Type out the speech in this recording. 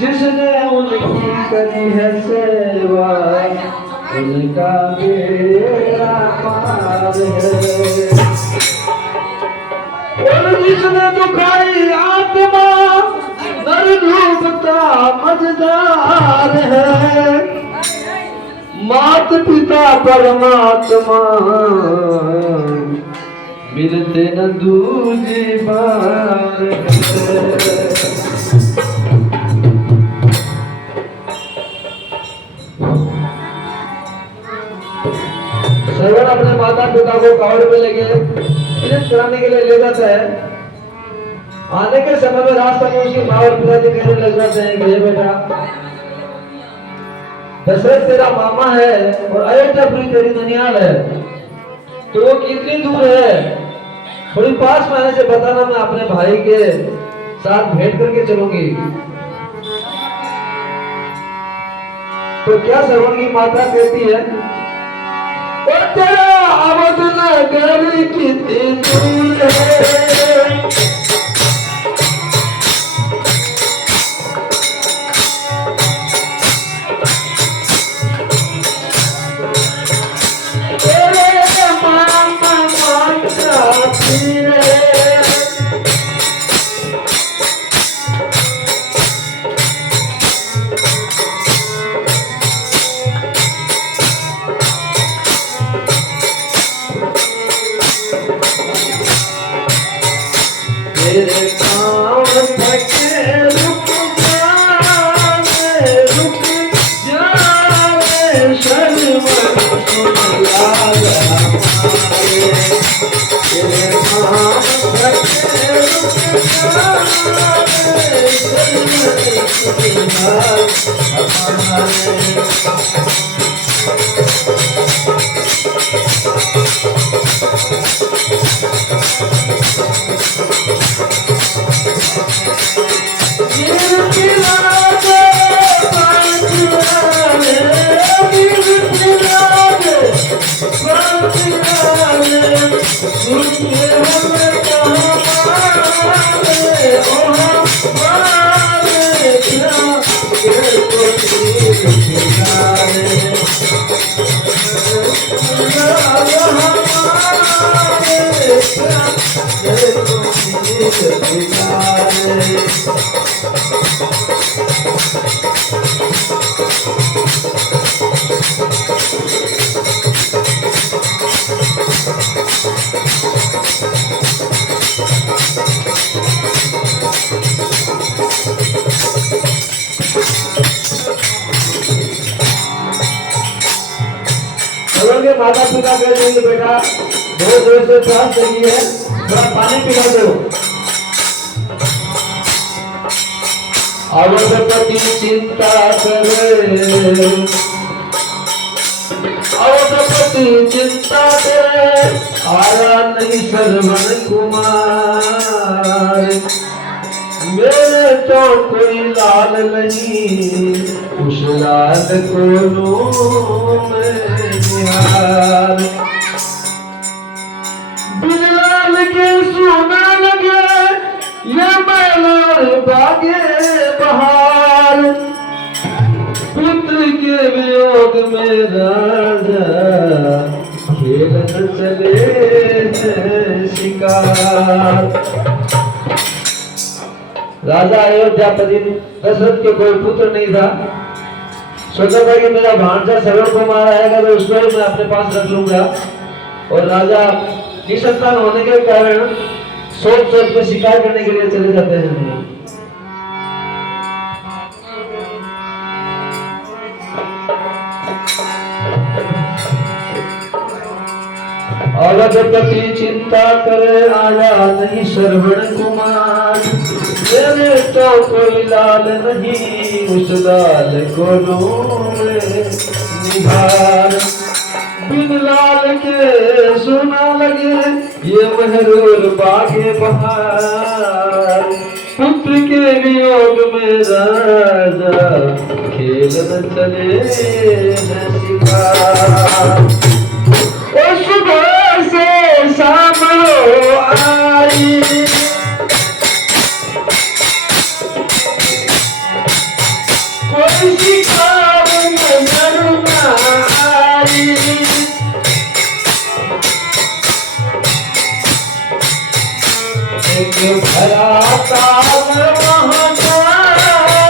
जिसने उनकी करी है सेवा उनका बेड़ा पार है। और जिसने दुखाई आत्मा नर डूबता मझदार है। मात पिता परमात्मा मिलते न दूजी बार है। श्रवण अपने माता पिता को कावड़ में लेके तीर्थ कराने के लिए ले जाता है। आने के समय में रास्ते में उसकी माँ और पिताजी कहने लग जाते हैं कि बेटा दशरथ तेरा मामा है और अयोध्यापुरी तेरी ननियाल है, तो वो कितनी दूर है, थोड़ी पास में आने से बताना, मैं अपने भाई के साथ भेंट करके चलूंगी। तो क्या श्रवण की माता कहती है, तेरा अवध नगर कितनी दूर है, तेरे मामा माता पीरे। तेरे पाँव थके रुक जाए शर्म सुन लागा हमारे। तेरे पाँव थके रुक जाए शर्म सुन लागा हमारे। माता पिता कहते हैं बेटा बहुत देर से प्यास लगी है, थोड़ा पानी पिला दो। अवधपति चिंता करे, अवधपति चिंता करे, आया नहीं श्रवण कुमार। मेरे तो कोई लाल नहीं, उस लाल को लो निहार। बिन लाल के सोना लगे ये मैल बागे बहार। पुत्र के वियोग में राजा खेलन चले हैं शिकार। राजा अयोध्यापति दशरथ के कोई पुत्र नहीं था। सोचा था कि मेरा भांजा श्रवण कुमार आएगा तो उसको ही मैं अपने पास रख लूंगा। और राजा निसंतान होने के कारण सोच सोच में शिकार करने के लिए चले जाते हैं। अवधपति चिंता करे, आया नहीं श्रवण कुमार। मेरे तो कोई लाल नहीं, उस लाल को लो निहार। बिन लाल के सोना लगे ये महरूर बागे बहार। पुत्र के वियोग में राजा खेलन चले हैं शिकार। सुबह से शाम आई कोई शिकार नजर ना आई। एक भरा ताल वहाँ